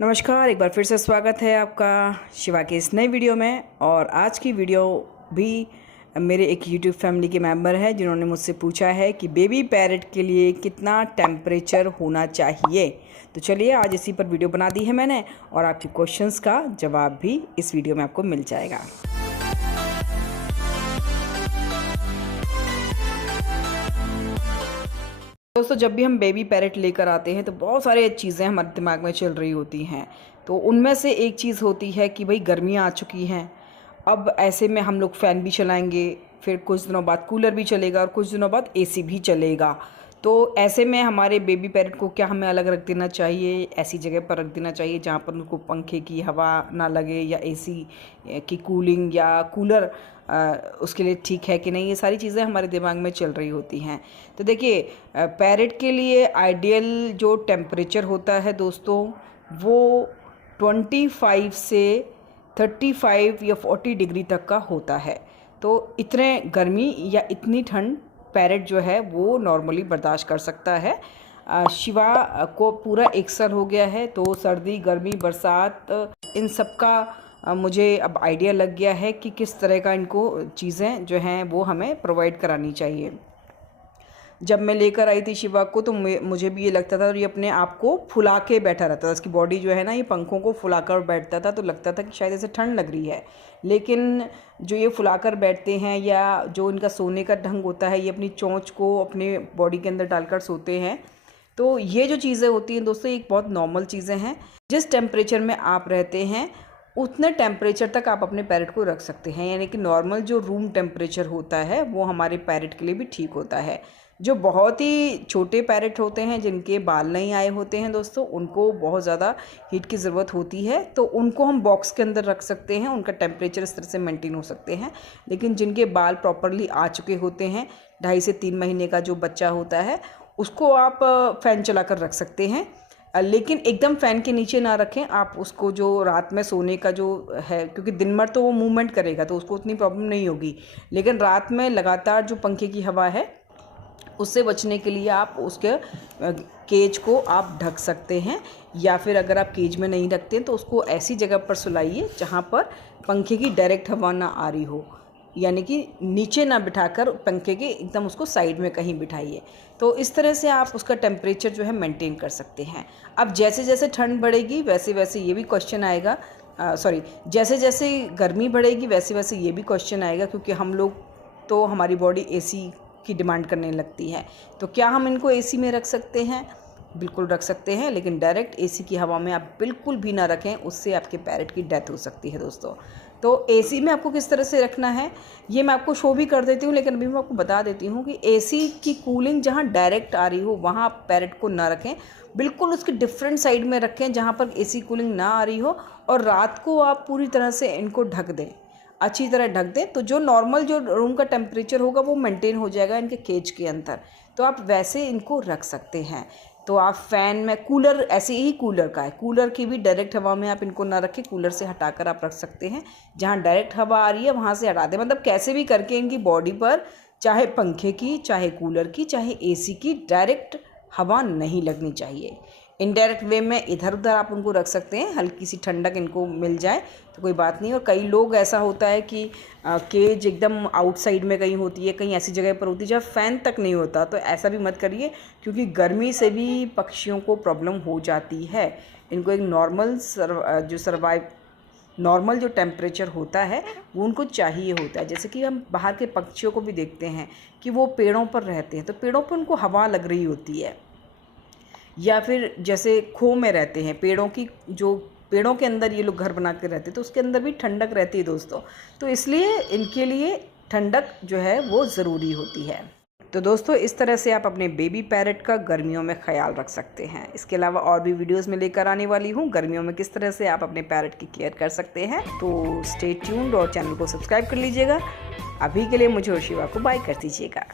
नमस्कार, एक बार फिर से स्वागत है आपका शिवा के इस नए वीडियो में। और आज की वीडियो भी मेरे एक यूट्यूब फैमिली के मेंबर है जिन्होंने मुझसे पूछा है कि बेबी पैरट के लिए कितना टेम्परेचर होना चाहिए। तो चलिए आज इसी पर वीडियो बना दी है मैंने और आपके क्वेश्चंस का जवाब भी इस वीडियो में आपको मिल जाएगा। दोस्तों, जब भी हम बेबी पैरट लेकर आते हैं तो बहुत सारी चीज़ें हमारे दिमाग में चल रही होती हैं। तो उनमें से एक चीज़ होती है कि भाई गर्मियाँ आ चुकी हैं, अब ऐसे में हम लोग फ़ैन भी चलाएंगे, फिर कुछ दिनों बाद कूलर भी चलेगा और कुछ दिनों बाद एसी भी चलेगा। तो ऐसे में हमारे बेबी पैरट को क्या हमें अलग रख देना चाहिए, ऐसी जगह पर रख देना चाहिए जहाँ पर उनको पंखे की हवा ना लगे या एसी की कूलिंग या कूलर उसके लिए ठीक है कि नहीं, ये सारी चीज़ें हमारे दिमाग में चल रही होती हैं। तो देखिए, पैरट के लिए आइडियल जो टेम्परेचर होता है दोस्तों, वो 25 से 35 या 40 डिग्री तक का होता है। तो इतने गर्मी या इतनी ठंड पैरट जो है वो नॉर्मली बर्दाश्त कर सकता है। शिवा को पूरा 1 साल हो गया है, तो सर्दी, गर्मी, बरसात इन सब का मुझे अब आइडिया लग गया है कि किस तरह का इनको चीज़ें जो हैं वो हमें प्रोवाइड करानी चाहिए। जब मैं लेकर आई थी शिवा को तो मुझे भी ये लगता था, और ये अपने आप को फुला के बैठा रहता था, इसकी बॉडी जो है ना ये पंखों को फुलाकर बैठता था, तो लगता था कि शायद इसे ठंड लग रही है। लेकिन जो ये फुलाकर बैठते हैं या जो इनका सोने का ढंग होता है, ये अपनी चोंच को अपने बॉडी के अंदर डालकर सोते हैं। तो ये जो चीज़ें होती हैं दोस्तों, एक बहुत नॉर्मल चीज़ें हैं। जिस टेम्परेचर में आप रहते हैं उतने टेम्परेचर तक आप अपने पैरट को रख सकते हैं, यानी कि नॉर्मल जो रूम टेम्परेचर होता है वो हमारे पैरट के लिए भी ठीक होता है। जो बहुत ही छोटे पैरट होते हैं, जिनके बाल नहीं आए होते हैं दोस्तों, उनको बहुत ज़्यादा हीट की ज़रूरत होती है, तो उनको हम बॉक्स के अंदर रख सकते हैं, उनका टेम्परेचर इस तरह से मेंटेन हो सकते हैं। लेकिन जिनके बाल प्रॉपरली आ चुके होते हैं, 2.5 से 3 महीने का जो बच्चा होता है, उसको आप फ़ैन चला कर रख सकते हैं। लेकिन एकदम फ़ैन के नीचे ना रखें आप उसको। जो रात में सोने का जो है, क्योंकि दिन भर तो वो मूवमेंट करेगा तो उसको उतनी प्रॉब्लम नहीं होगी, लेकिन रात में लगातार जो पंखे की हवा है उससे बचने के लिए आप उसके केज को आप ढक सकते हैं, या फिर अगर आप केज में नहीं रखते हैं तो उसको ऐसी जगह पर सुलाइए जहाँ पर पंखे की डायरेक्ट हवा ना आ रही हो, यानी कि नीचे ना बिठाकर पंखे के एकदम उसको साइड में कहीं बिठाइए। तो इस तरह से आप उसका टेम्परेचर जो है मेंटेन कर सकते हैं। अब जैसे जैसे ठंड बढ़ेगी वैसे वैसे ये भी क्वेश्चन आएगा, जैसे जैसे गर्मी बढ़ेगी वैसे वैसे ये भी क्वेश्चन आएगा, क्योंकि हम लोग तो हमारी बॉडी एसी की डिमांड करने लगती है। तो क्या हम इनको एसी में रख सकते हैं? बिल्कुल रख सकते हैं, लेकिन डायरेक्ट एसी की हवा में आप बिल्कुल भी ना रखें, उससे आपके पैरट की डेथ हो सकती है दोस्तों। तो एसी में आपको किस तरह से रखना है ये मैं आपको शो भी कर देती हूँ, लेकिन अभी मैं आपको बता देती हूँ कि एसी की कूलिंग जहाँ डायरेक्ट आ रही हो वहाँ आप पैरट को ना रखें, बिल्कुल उसके डिफरेंट साइड में रखें जहाँ पर एसी कूलिंग ना आ रही हो, और रात को आप पूरी तरह से इनको ढक दें, अच्छी तरह ढक दें। तो जो नॉर्मल जो रूम का टेम्परेचर होगा वो मेंटेन हो जाएगा इनके केज के अंदर, तो आप वैसे इनको रख सकते हैं। तो आप फ़ैन में, कूलर ऐसे ही कूलर का है, कूलर की भी डायरेक्ट हवा में आप इनको ना रखें, कूलर से हटाकर आप रख सकते हैं। जहाँ डायरेक्ट हवा आ रही है वहाँ से हटा दें, मतलब कैसे भी करके इनकी बॉडी पर चाहे पंखे की, चाहे कूलर की, चाहे एसी की डायरेक्ट हवा नहीं लगनी चाहिए। इनडायरेक्ट वे में इधर उधर आप उनको रख सकते हैं, हल्की सी ठंडक इनको मिल जाए तो कोई बात नहीं। और कई लोग ऐसा होता है कि केज एकदम आउटसाइड में कहीं होती है, कहीं ऐसी जगह पर होती है जहाँ फ़ैन तक नहीं होता, तो ऐसा भी मत करिए, क्योंकि गर्मी से भी पक्षियों को प्रॉब्लम हो जाती है। इनको एक नॉर्मल जो टेम्परेचर होता है वो उनको चाहिए होता है। जैसे कि हम बाहर के पक्षियों को भी देखते हैं कि वो पेड़ों पर रहते हैं, तो पेड़ों पर उनको हवा लग रही होती है, या फिर जैसे खो में रहते हैं, पेड़ों के अंदर ये लोग घर बना के रहते हैं, तो उसके अंदर भी ठंडक रहती है दोस्तों। तो इसलिए इनके लिए ठंडक जो है वो ज़रूरी होती है। तो दोस्तों, इस तरह से आप अपने बेबी पैरट का गर्मियों में ख्याल रख सकते हैं। इसके अलावा और भी वीडियोस में लेकर आने वाली हूँ, गर्मियों में किस तरह से आप अपने पैरट की केयर कर सकते हैं। तो स्टे ट्यून्ड और चैनल को सब्सक्राइब कर लीजिएगा। अभी के लिए मुझे और शिवा को बाय कर दीजिएगा।